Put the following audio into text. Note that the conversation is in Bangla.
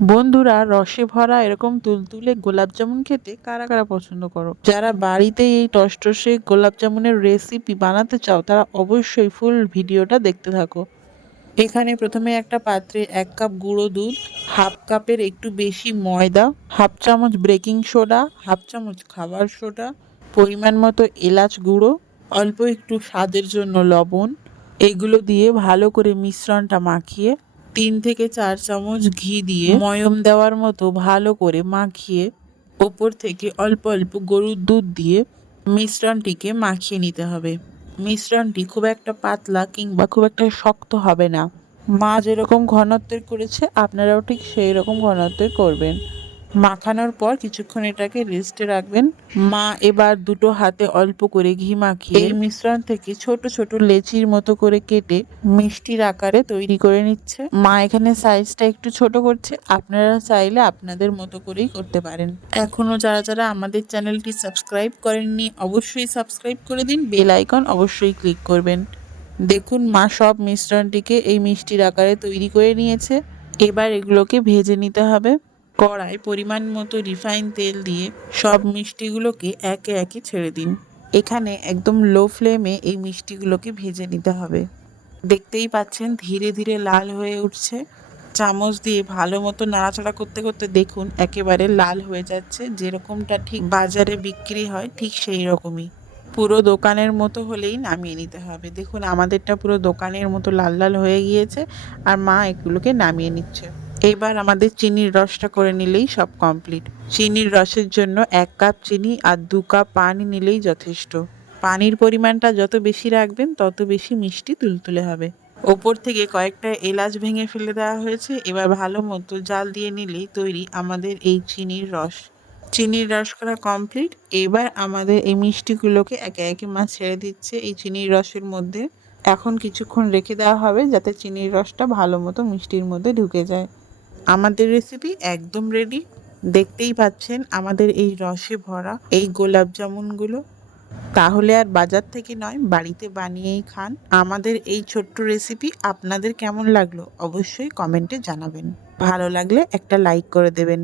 বন্ধুরা, রসে ভরা এরকম তুলতুলে গোলাপ জামুন খেতে কারা কারা পছন্দ করো? যারা বাড়িতে এই টসটসে গোলাপ জামুনের রেসিপি বানাতে চাও তারা অবশ্যই ফুল ভিডিওটা দেখতে থাকো। এখানে প্রথমে একটা পাত্রে 1 কাপ গুঁড়ো দুধ, হাফ কাপের একটু বেশি ময়দা, হাফ চামচ বেকিং সোডা, হাফ চামচ খাবার সোডা, পরিমাণ মতো এলাচ গুঁড়ো, অল্প একটু স্বাদের জন্য লবণ, এগুলো দিয়ে ভালো করে মিশ্রণটা মাখিয়ে 3 থেকে 4 চামচ ঘি দিয়ে ময়ম দেওয়ার মতো ভালো করে মাখিয়ে ওপর থেকে অল্প অল্প গরুর দুধ দিয়ে মিশ্রণটিকে মাখিয়ে নিতে হবে। মিশ্রণটি খুব একটা পাতলা কিংবা খুব একটা শক্ত হবে না। মা যেরকম ঘনত্বের করেছে আপনারাও ঠিক সেই রকম ঘনত্বের করবেন। মাখানোর পর কিছুক্ষণ এটাকে রেস্টে রাখবেন। মা এবার দুটো হাতে অল্প করে ঘি মাখিয়ে এই মিশ্রণ থেকে ছোট ছোট লেচির মতো করে কেটে মিষ্টির আকারে তৈরি করে নিচ্ছে। মা এখানে সাইজটা একটু ছোট করছে, আপনারা চাইলে আপনাদের মতো করেই করতে পারেন। এখনো যারা যারা আমাদের চ্যানেলটি সাবস্ক্রাইব করেননি অবশ্যই সাবস্ক্রাইব করে দিন, বেল আইকন অবশ্যই ক্লিক করবেন। দেখুন মা সব মিশ্রণটিকে এই মিষ্টির আকারে তৈরি করে নিয়েছে। এবার এগুলোকে ভেজে নিতে হবে। কড়াই পরিমাণ মতো রিফাইন তেল দিয়ে সব মিষ্টিগুলোকে একে একে ছেড়ে দিন। এখানে একদম লো ফ্লেমে এই মিষ্টিগুলোকে ভেজে নিতে হবে। দেখতেই পাচ্ছেন ধীরে ধীরে লাল হয়ে উঠছে। চামচ দিয়ে ভালো মতো নাড়াচাড়া করতে করতে দেখুন একেবারে লাল হয়ে যাচ্ছে, যেরকমটা ঠিক বাজারে বিক্রি হয় ঠিক সেই রকমই। পুরো দোকানের মতো হলেই নামিয়ে নিতে হবে। দেখুন আমাদেরটা পুরো দোকানের মতো লাল লাল হয়ে গিয়েছে আর মা এগুলোকে নামিয়ে নিচ্ছে। এবার আমাদের চিনির রসটা করে নিলেই সব কমপ্লিট। চিনির রসের জন্য 1 কাপ চিনি আর 2 কাপ পানি নিলেই যথেষ্ট। পানির পরিমাণটা যত বেশি রাখবেন তত বেশি মিষ্টি তুলতুলে হবে। ওপর থেকে কয়েকটা এলাচ ভেঙে ফেলে দেওয়া হয়েছে। এবার ভালো মতো জাল দিয়ে নিলেই তৈরি আমাদের এই চিনির রস। চিনির রস করা কমপ্লিট। এবার আমাদের এই মিষ্টিগুলোকে একে একে মা ছেড়ে দিচ্ছে এই চিনির রসের মধ্যে। এখন কিছুক্ষণ রেখে দেওয়া হবে যাতে চিনির রসটা ভালো মতো মিষ্টির মধ্যে ঢুকে যায়। আমাদের রেসিপি একদম রেডি। দেখতেই পাচ্ছেন আমাদের এই রসে ভরা এই গোলাপ জামুনগুলো। তাহলে আর বাজার থেকে নয়, বাড়িতে বানিয়েই খান। আমাদের এই ছোট্ট রেসিপি আপনাদের কেমন লাগলো অবশ্যই কমেন্টে জানাবেন। ভালো লাগলে একটা লাইক করে দেবেন।